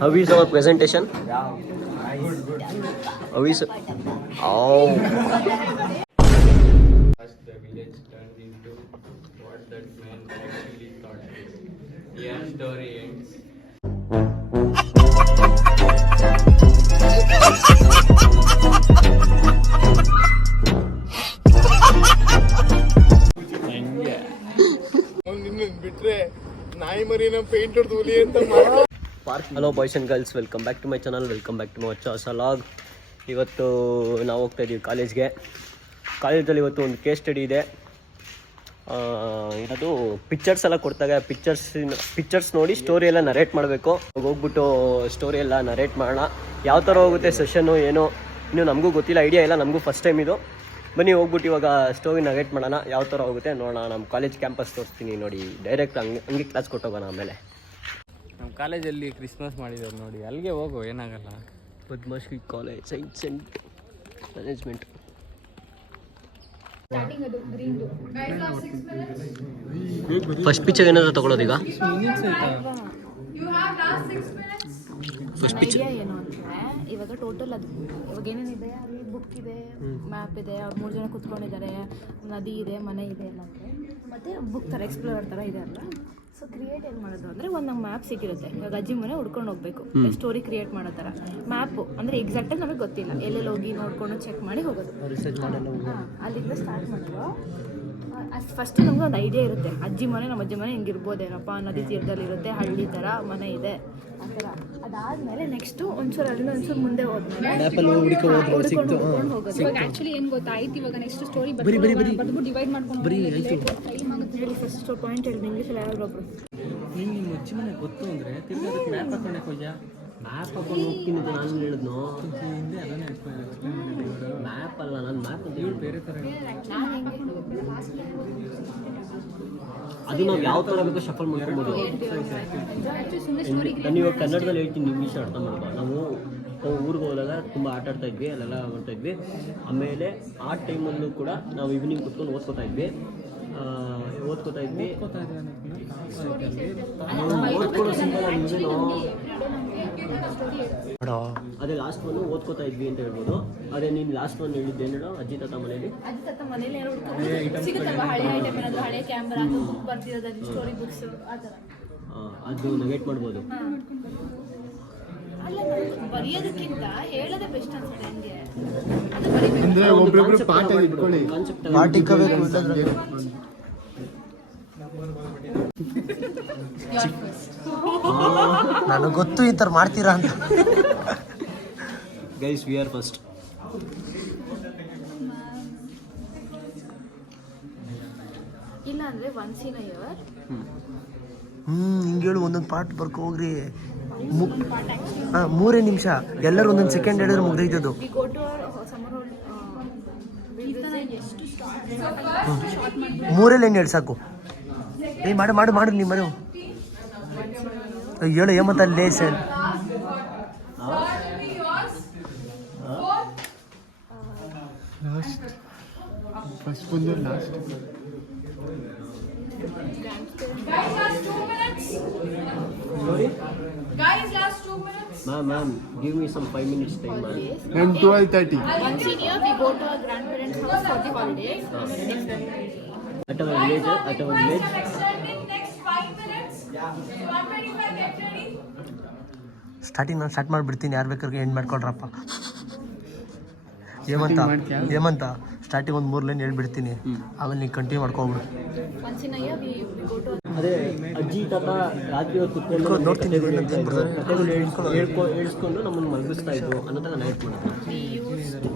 How is our presentation? How is? Oh. The village turned into what that man actually thought. Here story ends. ಬಿಟ್ರೆ ನಾಯಿ ಮರಿನ ಪೇಂಟ್ ಹೊಡೆದು ಹುಲಿ ಅಂತ hello boys and girls, welcome back to my channel, welcome back to my ಹೊಸ log. ಇವತ್ತು ನಾವು ಹೋಗ್ತಾ ಇದ್ದೀವಿ ಕಾಲೇಜ್ಗೆ. ಕಾಲೇಜಲ್ಲಿ ಇವತ್ತು ಒಂದು ಕೇಸ್ ಸ್ಟಡಿ ಇದೆ. ಅದು ಪಿಕ್ಚರ್ಸ್ ಎಲ್ಲ ಕೊಡ್ತಾಗ ಪಿಕ್ಚರ್ಸ್ ನೋಡಿ ಸ್ಟೋರಿ ಎಲ್ಲ ನರೇಟ್ ಮಾಡಬೇಕು. ಹೋಗ್ಬಿಟ್ಟು ಸ್ಟೋರಿ ಎಲ್ಲ ನರೇಟ್ ಮಾಡೋಣ. ಯಾವ ಥರ ಹೋಗುತ್ತೆ ಸೆಷನ್ನು ಏನೋ ಇನ್ನೂ ನಮಗೂ ಗೊತ್ತಿಲ್ಲ, ಐಡಿಯಾ ಇಲ್ಲ, ನಮಗೂ ಫಸ್ಟ್ ಟೈಮ್ ಇದು. ಬನ್ನಿ ಹೋಗ್ಬಿಟ್ಟು ಇವಾಗ ಸ್ಟೋರಿ ನರೇಟ್ ಮಾಡೋಣ. ಯಾವ ಥರ ಹೋಗುತ್ತೆ ನೋಡೋಣ. ನಮ್ಮ ಕಾಲೇಜ್ ಕ್ಯಾಂಪಸ್ ತೋರಿಸ್ತೀನಿ ನೋಡಿ. ಡೈರೆಕ್ಟ್ ಹಂಗೆ ಕ್ಲಾಸ್ ಕೊಟ್ಟೋಗೋಣ. ಆಮೇಲೆ ನಮ್ಮ ಕಾಲೇಜಲ್ಲಿ ಕ್ರಿಸ್ಮಸ್ ಮಾಡಿದ್ದಾರೆ ನೋಡಿ, ಅಲ್ಲಿಗೆ ಹೋಗು, ಏನಾಗಲ್ಲ. Padmashri college science and management. First picture ಏನಾದರೂ ತಗೊಳ್ಳೋದು ಈಗ? ಫಸ್ಟ್ ಪಿಕ್ಚರ್ ಏನು ಅಂದರೆ ಇವಾಗ ಟೋಟಲ್ ಅದು ಇವಾಗ ಏನೇನಿದೆ ಅಲ್ಲಿ ಬುಕ್ ಇದೆ, ಮ್ಯಾಪ್ ಇದೆ, ಅವ್ರು 3 ಜನ ಕೂತ್ಕೊಂಡಿದ್ದಾರೆ, ನದಿ ಇದೆ, ಮನೆ ಇದೆ ಎಲ್ಲ ಇದೆ, ಮತ್ತು ಬುಕ್ ಥರ ಎಕ್ಸ್ಪ್ಲೋರರ್ ಥರ ಇದೆ ಅಲ್ಲ. ಸೊ ಕ್ರಿಯೇಟ್ ಏನು ಮಾಡೋದು ಅಂದರೆ ಒಂದು ನಮ್ಗೆ ಮ್ಯಾಪ್ ಸಿಕ್ಕಿರುತ್ತೆ. ಇವಾಗ ಅಜ್ಜಿ ಮನೆ ಹುಡ್ಕೊಂಡು ಹೋಗಬೇಕು, ಸ್ಟೋರಿ ಕ್ರಿಯೇಟ್ ಮಾಡೋ ಥರ ಮ್ಯಾಪು ಅಂದರೆ ಎಕ್ಸಾಕ್ಟಾಗಿ ನಮಗೆ ಗೊತ್ತಿಲ್ಲ, ಎಲ್ಲೆಲ್ಲಿ ಹೋಗಿ ನೋಡ್ಕೊಂಡು ಚೆಕ್ ಮಾಡಿ ಹೋಗೋದು. ಅಲ್ಲಿಂದ ಸ್ಟಾರ್ಟ್ ಮಾಡೋದು. ಅಷ್ಟು ಫಸ್ಟ್ ನಮ್ಗೆ ಒಂದು ಐಡಿಯಾ ಇರುತ್ತೆ, ಅಜ್ಜಿ ಮನೆ ನಮ್ಮ ಅಜ್ಜಿ ಮನೆ ಹಿಂಗಿರ್ಬೋದೇನಪ್ಪ, ನದಿ ತೀರದಲ್ಲಿ ಇರುತ್ತೆ, ಹಳ್ಳಿ ಥರ ಮನೆ ಇದೆ ಆ ಥರ. ಅದಾದಮೇಲೆ ನೆಕ್ಸ್ಟು ಒಂಚೂರು ಅಲ್ಲಿಂದ ಒಂಚೂರು ಮುಂದೆ ಹೋದ್ಮೇಲೆ ಹುಡ್ಕೊಂಡು ಹೋಗೋದು. ಇವಾಗ ಆಕ್ಚುಲಿ ಏನು ಗೊತ್ತಾಯ್ತು, ಇವಾಗ ನೆಕ್ಸ್ಟ್ ಸ್ಟೋರಿ ಬರ್ಬಿಟ್ಟು ಡಿವೈಡ್ ಮಾಡ್ಕೊಂಡು ಹೇಳಿ ಫಸ್ಟ್ ಪಾಯಿಂಟ್ ಹೇಳಿ ಇಂಗ್ಲೀಷಲ್ಲಿ ಯಾರೊಬ್ರು. ನಿಮ್ಮ ಅಜ್ಜಿ ಮನೆ ಗೊತ್ತು ಅಂದರೆ ತಿರ್ಗಿ ಅದಕ್ಕೆ ಮ್ಯಾಪ್ ಹಾಕೊಂಡೆ ಕೊಯ್ಯ. ಮ್ಯಾಪ್ ಹಾಕೊಂಡು ಹೋಗ್ತೀನಿ ಅಂತ ನಾನು ಹೇಳಿದ್ನು. ಹಿಂದೆ ಅದನ್ನೇ ಮ್ಯಾಪ್ ಅಲ್ಲ, ನಾನು ಮ್ಯಾಪ್ ಅಂತ ಹೇಳಿ ಬೇರೆ ಥರ. ಅದು ನಾವು ಯಾವ ಥರ ಬೇಕೋ ಶಫಲ್ ಮಾಡ್ಕೊಬೋದು. ನಾನು ಇವಾಗ ಕನ್ನಡದಲ್ಲಿ ಹೇಳ್ತೀನಿ, ಇಂಗ್ಲೀಷ್ ಅರ್ಥ ಮಾಡೋದು. ನಾವು ಊರಿಗೆ ಹೋದಾಗ ತುಂಬ ಆಟ ಆಡ್ತಾ ಇದ್ವಿ, ಅಲ್ಲೆಲ್ಲ ಮಾಡ್ತಾ ಇದ್ವಿ. ಆಮೇಲೆ ಆ ಟೈಮಲ್ಲೂ ಕೂಡ ನಾವು ಈವ್ನಿಂಗ್ ಕುತ್ಕೊಂಡು ಓದ್ಕೋತಾ ಇದ್ವಿ. ಅದೇ ಲಾಸ್ಟ್ ಒಂದು ಓದ್ಕೋತಾ ಇದ್ವಿ ಅಂತ ಹೇಳ್ಬೋದು. ಅದೇ ನೀನು ಲಾಸ್ಟ್ ಒಂದು ಹೇಳಿದ್ದೆ ಹೇಳೋ, ಅಜ್ಜಿ ತಾತ ಮನೇಲಿ ಹಳೆ ಕ್ಯಾಮ್ರಾ ಬುಕ್ ಬರ್ತಿರೋದು, ಸ್ಟೋರಿ ಬುಕ್ಸ್ ಆ ಥರ ಅದು ನೆಗೆಟ್ ಮಾಡ್ಬೋದು. ಅಲ್ಲ, ಬರೆಯೋದಕ್ಕಿಂತ ಹೇಳೋದೇ ಬೆಸ್ಟ್ ಅನ್ಸುತ್ತೆ ನನಗೆ. ಅಂದ್ರೆ ಒಬ್ರೊಬ್ರು ಪಾಠ ಇಟ್ಕೊಳ್ಳಿ, ನನಗೆ ಗೊತ್ತು ಈ ಥರ ಮಾಡ್ತೀರಾ ಅಂತ. Guys, we are first. ಇಲ್ಲ ಅಂದರೆ ಒನ್ಸ್ ಇನ್ ಅ ಇಯರ್ ಹಿಂಗೆ ಹೇಳು, ಒಂದೊಂದು ಪಾರ್ಟ್ ಬರ್ಕೊ ಹೋಗ್ರಿ. 3 ನಿಮಿಷ ಎಲ್ಲರೂ ಒಂದೊಂದು ಸೆಕೆಂಡ್ ಹೇಳಿದ್ರೆ ಮುಗ್ದೈತದು. We go to summer whole 3 line ಹೇಳಿ ಸಾಕು. ಏ ಮಾಡು ಮಾಡು ಮಾಡು ನೀವು ಮನೆ ಹೇಳು ಏಮಂತ ಲೇಸನ್. ಲಾಸ್ಟ್ ಫಸ್ಟ್ ಬಂದು last. Guys, last 2 minutes. Guys, last 2 minutes. Ma'am, give me some 5 minutes time, ma'am. And 12:30. once in a year we go to our grandparents' house for the holidays. At our village. Extending next 5 minutes. 1:25, get ready. Starting ನಾನು ಸ್ಟಾರ್ಟ್ ಮಾಡಿಬಿಡ್ತೀನಿ, ಯಾರು ಬೇಕಾದ್ರೆ ಎಂಡ್ ಮಾಡ್ಕೊಳ್ರಪ್ಪ. ಏಮಂತ ಸ್ಟಾರ್ಟಿಂಗ್ ಒಂದು 3 ಲೈನ್ ಹೇಳ್ಬಿಡ್ತೀನಿ, ಆಮೇಲೆ ನೀವು ಕಂಟಿನ್ಯೂ ಮಾಡ್ಕೊಬಿಡು. once in a year we go to ಅದೇ ಅಜ್ಜಿ ತಾತ ರಾತ್ರಿ ಹೊತ್ತು ಕುತ್ಕೊಂಡು ನೋಡ್ತೀನಿ ಹೇಳಿಸ್ಕೊಂಡು ನಮ್ಮನ್ನು ಮಲಗಿಸ್ತಾ ಇದ್ರು ಅನ್ನೋದನ್ನ ನೈಟ್ ಮಾಡೋದು. we used to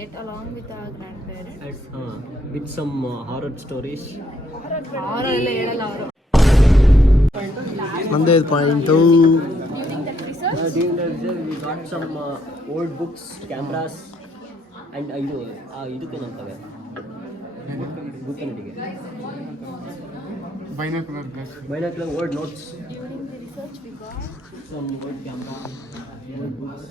get along with our grandparents. With some horror stories. horror ಎಲ್ಲ ಹೇಳಲ್ಲ ಅವರು. ನಂದೇ point. during that research During the research, we got some old books, cameras, and ಇದಕ್ಕೆ ನಂತವೆ ಬುಕ್ಕನಿಗೆ binocular old notes. during the research we got Some old camera, old books,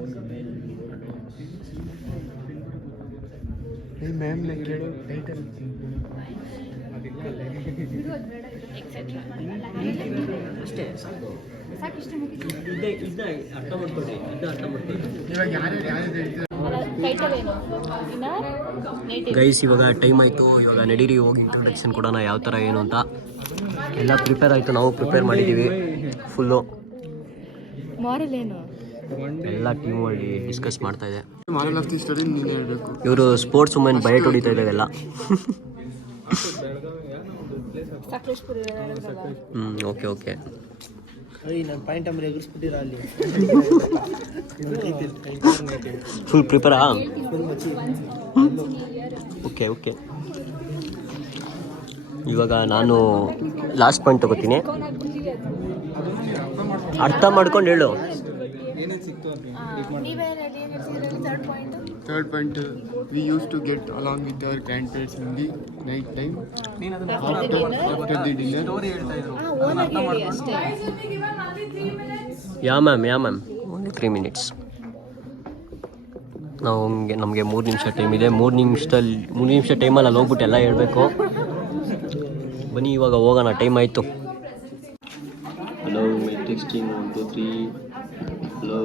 old mail. Ma'am ನಂಗೆ ಹೇಳು ಟೈಟಲ್ ಅಷ್ಟೇ ಸಾಕು. ಸಾಕಿಷ್ಟು ಮುಗಿತು. ಇದ್ದ ಅರ್ಥ ಮಾಡ್ಕೊಳ್ಳಿ, ಅರ್ಥ ಮಾಡ್ಕೊಳ್ಳಿ. ಇವಾಗ ಯಾರು ಹೇಳ್ತಾರೆ ಟೈಟಲ್ ಏನು ಇನ್ನ ನೇಟಿವ್. ಗೈಸ್ ಇವಾಗ ಟೈಮ್ ಆಯಿತು, ಇವಾಗ ನಡೀರಿ ಹೋಗಿ ಇಂಟ್ರೊಡಕ್ಷನ್ ಕೊಡೋಣ ಯಾವ ಥರ ಏನು ಅಂತ. ಎಲ್ಲ ಪ್ರಿಪೇರ್ ಆಯಿತು, ನಾವು ಪ್ರಿಪೇರ್ ಮಾಡಿದ್ದೀವಿ ಫುಲ್ಲು. ಮಾರಲ್ ಏನು? ಎಲ್ಲ ಟೀಮ್ ಅಲ್ಲಿ ಡಿಸ್ಕಸ್ ಮಾಡ್ತಾ ಇದೆ. ಮಾರಲ್ ಆಫ್ ದಿ ಸ್ಟೋರಿ ನೀನು ಹೇಳಬೇಕು. ಇವರು ಸ್ಪೋರ್ಟ್ಸ್ ವುಮೆನ್ ಬಯಟ್ ಹೊಡಿತಾ ಇದ್ದಾರೆ ಎಲ್ಲ. Sakleshpur okay okay. ನಾನು ಪಾಯಿಂಟ್ ಅಂಬರ್ ಎಗರಿಸ್ಬಿಟ್ಟಿರ ಅಲ್ಲಿ. ಫುಲ್ ಪ್ರಿಪೇರಾ? Okay okay. ಇವಾಗ ನಾನು ಲಾಸ್ಟ್ ಪಾಯಿಂಟ್ ತಗೋತೀನಿ, ಅರ್ಥ ಮಾಡ್ಕೊಂಡು ಹೇಳು. Third point, we use to get along with our grandparents in the night time after the dinner. ಅಷ್ಟೇ. Guys will be given only 3 minutes. Yeah ma'am only 3 minutes. ನಮಗೆ 3 ನಿಮಿಷ ಟೈಮ್ ಇದೆ. 3 ನಿಮಿಷ ಟೈಮಲ್ಲಿ ಅಲ್ಲಿ ಹೋಗ್ಬಿಟ್ಟು ಎಲ್ಲ ಹೇಳಬೇಕು. ಬನ್ನಿ ಇವಾಗ ಹೋಗೋಣ, ಟೈಮ್ ಆಯಿತು. Hello testing 1 2 3. Hello,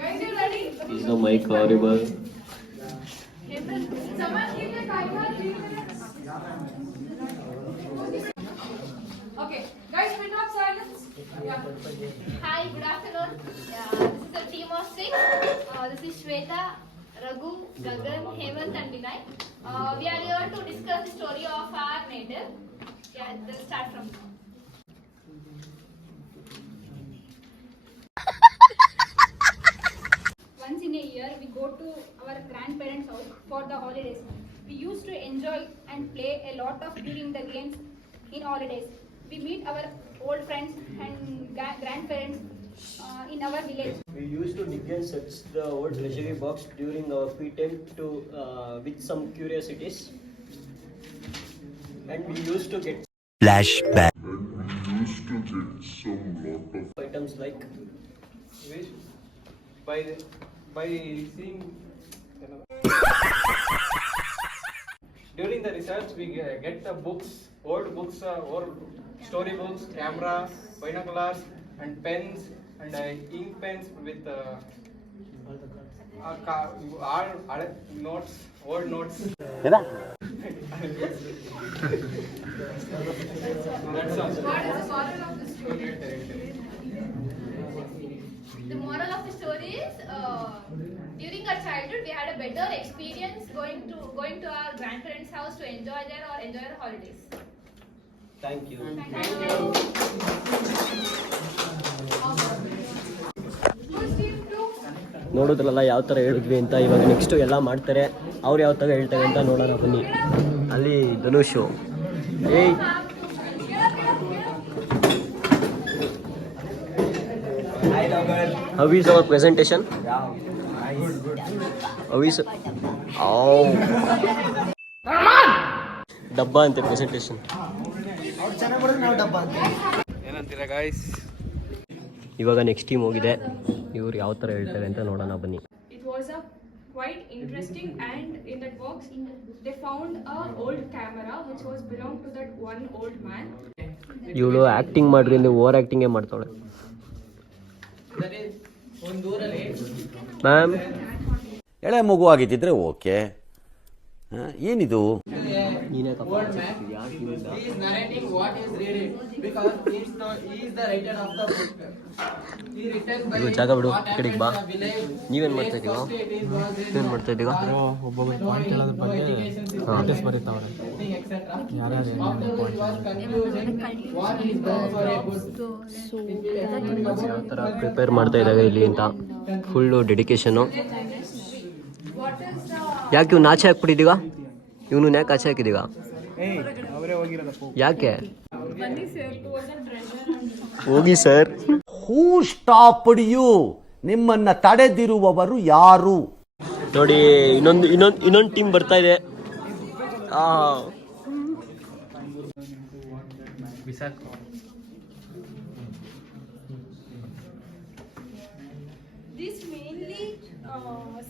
Guys, you ready? Is the mic audible? Someone give the timer 3 minutes. Okay, guys, minute of silence. Yeah. Hi, good afternoon. This is a team of 6. This is Shweta, Raghu, Gagan, Hemant and Vinay. We are here to discuss the story of our native. Yeah, let's start from now. Once in a year, we go to our grandparents' house for the holidays. We used to enjoy and play a lot of during the games in holidays. We meet our old friends and grandparents in our village. We used to dig and search the old treasury box during our free time to with some curiosities, and we used to get Flashback. items like Which by seeing during the research we get the books, old story books, camera, binoculars and pens and ink pens with all notes, old notes. That's all. What is the moral of the story? The moral of the story is, during our childhood, we had a better experience going to our grandparents' house to enjoy their holidays. thank you. Thank you. Who's team 2? ನೋಡಿದ್ರಲ್ಲ ಯಾವ ಥರ ಹೇಳಿದ್ವಿ ಅಂತ. ಇವಾಗ ನೆಕ್ಸ್ಟು ಎಲ್ಲ ಮಾಡ್ತಾರೆ, ಅವ್ರು ಯಾವ ಥರ ಹೇಳ್ತಾರೆ ಅಂತ ನೋಡೋಣ ಬನ್ನಿ. ಅಲ್ಲಿ ಧನುಷು, ಏಯ್ how is our presentation? How is ಡಬ್ಬ ಅಂತೆ ಪ್ರೆಸೆಂಟೇಷನ್. ಏನಂತೀರಾ ಗಾಯ್ಸ್? ಇವಾಗ ನೆಕ್ಸ್ಟ್ ಟೀಮ್ ಹೋಗಿದೆ, ಇವ್ರು ಯಾವ ಥರ ಹೇಳ್ತಾರೆ ಅಂತ ನೋಡೋಣ ಬನ್ನಿ. It was a quite interesting, and in that box they found a old camera which was belonged to that one old man. ಇವಳು ಆ್ಯಕ್ಟಿಂಗ್ ಮಾಡ್ರಿ ಅಂದರೆ ಓವರ್ ಆ್ಯಕ್ಟಿಂಗೇ ಮಾಡ್ತಾಳೆ. ಮ್ಯಾಮ್ ಎಳೆ ಮಗು ಆಗಿದ್ದಿದ್ರೆ ಓಕೆ. ಏನಿದು? ನೀನೇ He is narrating what is reading because he is the writer of the book. He written by ಇದು ಜಾಗ ಬಿಡು, what ಕಡೆಗೆ ಬಾ. happened in the village. ನೀವೇನು ಮಾಡ್ತಾ ಇದ್ದೀವ? ಏನು ಮಾಡ್ತಾ ಇದ್ದೀವ? ಒಬ್ಬೊಬ್ಬರು ಪಾಯಿಂಟ್ ಹೇಳೋದ್ರ ಬಗ್ಗೆ ನೋಟಿಸ್ ಬರೀತಾವ್ರೆ. ಯಾರ್ಯಾರು What is done for a good ಯಾವ ಥರ ಪ್ರಿಪೇರ್ ಮಾಡ್ತಾ ಇದ್ದಾವೆ ಇಲ್ಲಿ ಅಂತ ಫುಲ್ಲು ಡೆಡಿಕೇಶನು. ಯಾಕೆ ಇವ್ನು ಆಚೆ ಹಾಕ್ಬಿಟ್ಟಿದ್ದೀವ? ಇವನು ಯಾಕೆ ಆಚೆ ಹಾಕಿದ್ದೀವ? ಯಾಕೆ ಹೋಗಿ ಸರ್. ಹೂ ಸ್ಟಾಪ್ಡ್ ಯು? ನಿಮ್ಮನ್ನ ತಡೆದಿರುವವರು ಯಾರು? ನೋಡಿ ಇನ್ನೊಂದು ಟೀಮ್ ಬರ್ತಾ ಇದೆ. This mainly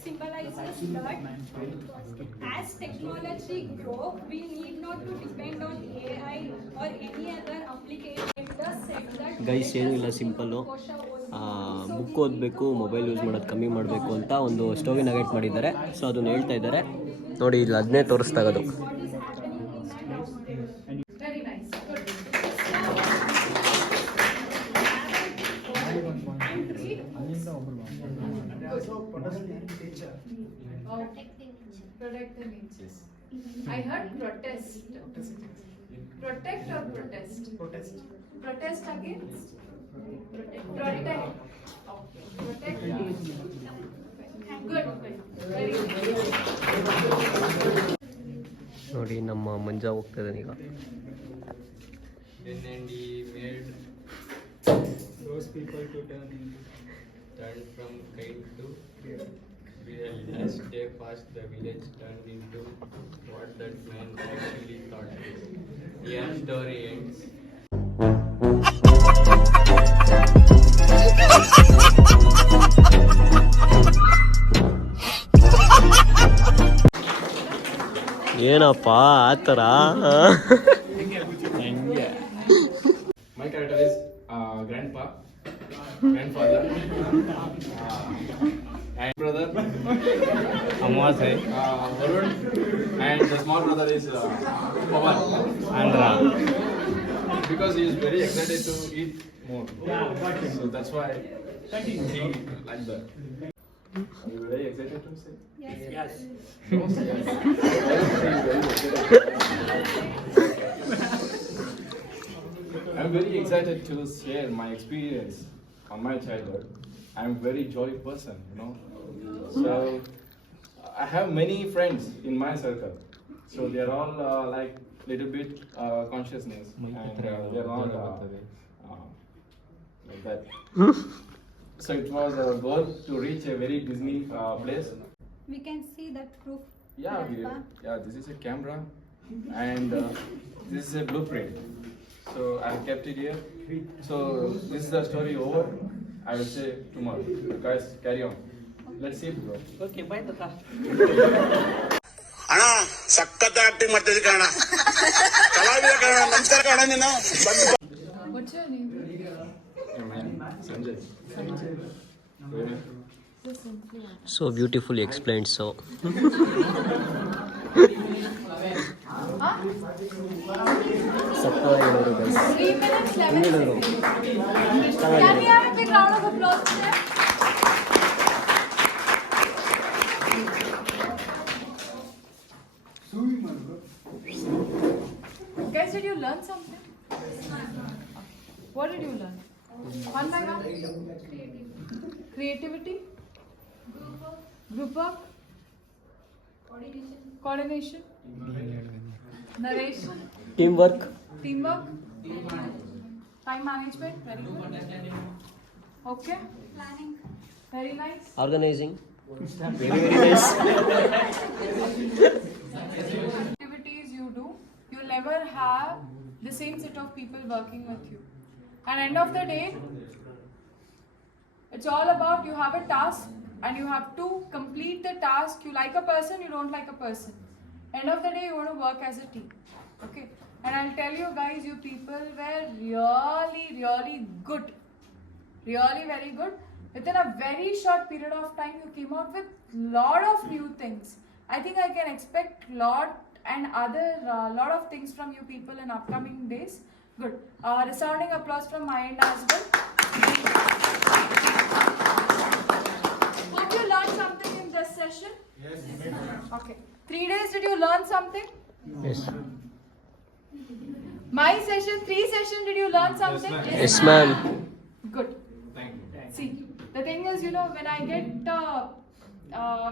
symbolizes that as technology grow, we need not to depend on AI or any other application. It does say that guys ಏನೂ ಇಲ್ಲ, ಸಿಂಪಲ್ಲು. ಬುಕ್ ಓದಬೇಕು, ಮೊಬೈಲ್ ಯೂಸ್ ಮಾಡೋದು ಕಮ್ಮಿ ಮಾಡಬೇಕು ಅಂತ ಒಂದು ಸ್ಟೋರಿ ನರೇಟ್ ಮಾಡಿದ್ದಾರೆ. ಸೊ ಅದನ್ನು ಹೇಳ್ತಾ ಇದ್ದಾರೆ ನೋಡಿ, ಇಲ್ಲಿ ಅದನ್ನೇ ತೋರಿಸ್ತಾ ಇರೋದು. Very nice. Good. Protect the nature. I heard protest. Protect or protest? Protest. Protest against? Protect. Okay. Protect. Good. Very good. ನೋಡಿ ನಮ್ಮ ಮಂಜ ಹೋಗ್ತಾ ಇದ್ದಾನೆ ಈಗ. Then and he made those people to turn from kite to real. As day passed, the village turned into what that man actually thought. Here story ends. ಏನಪ್ಪ ಆ ಥರ? My character is grandfather, and brother Amwas hai, Varun, and the small brother is Pawan and Ram. Because he is very excited to eat more, so that's why he like that. Are you very excited to say? Yes. I'm very excited to share my experience on my childhood. I'm a very jolly person, you know. So I have many friends in my circle. So they're all like little bit consciousness, and they're all like that. So it was a goal to reach a very Disney place. We can see that proof. Yeah, this is a camera, and this is a blueprint. So I've kept it here. So this is the story over. I will say tomorrow. Guys, carry on. Let's see, bro. Okay bye ತಾತ. ಅಣ್ಣ ಸಖತ್ ಆಕ್ಟಿಂಗ್ ಮಾಡ್ತಿದ್ದೆ ಕಣ, ಕಲಾವಿದ ಕಣ. ನಮಸ್ಕಾರ ಕಣ. ನೀನು What's your name? Sanjay. So beautifully explained. So ಸಕ್ಕತ್ತಾಗಿ ಹೇಳಿದ್ರು guys. 3 minutes 11 seconds. Can we have a big round of applause for them? Guys, did you learn something? What did you learn? One by one? Creativity? Group work? Coordination? Narration? Team work. Teamwork? Time management? Very good. Okay? Planning? Very nice. Organising. Very very nice. Activities you do, you'll never have the same set of people working with you. And end of the day, it's all about you have a task and you have to complete the task. You like a person, you don't like a person. End of the day, you want to work as a team. Okay? And I'll tell you guys, you people were really, really good. Really very good. Within a very short period of time, you came out with lot of new things. I think I can expect lot of things from you people in upcoming days. Good. Resounding applause from my end as well. Hope you learned something in this session. Yes. Okay. 3 days, did you learn something? Yes. My session, 3 sessions, did you learn something? Yes, ma'am. Good. Thank you. See, the thing is, you know, when I get,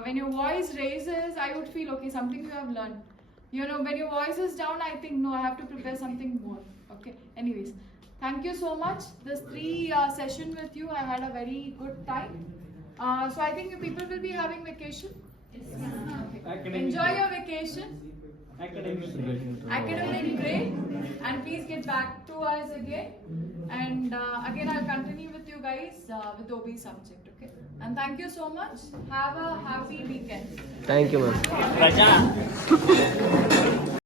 when your voice raises, I would feel, okay, something you have learned. You know, when your voice is down, I think, no, I have to prepare something more. Okay, anyways, thank you so much. This 3 session with you, I had a very good time. So I think you people will be having vacation. Okay. Enjoy your vacation. Academic great, and please get back to us again. And again, I'll continue with you guys with OB subject, okay? And thank you so much. Have a happy weekend. Thank you ma'am.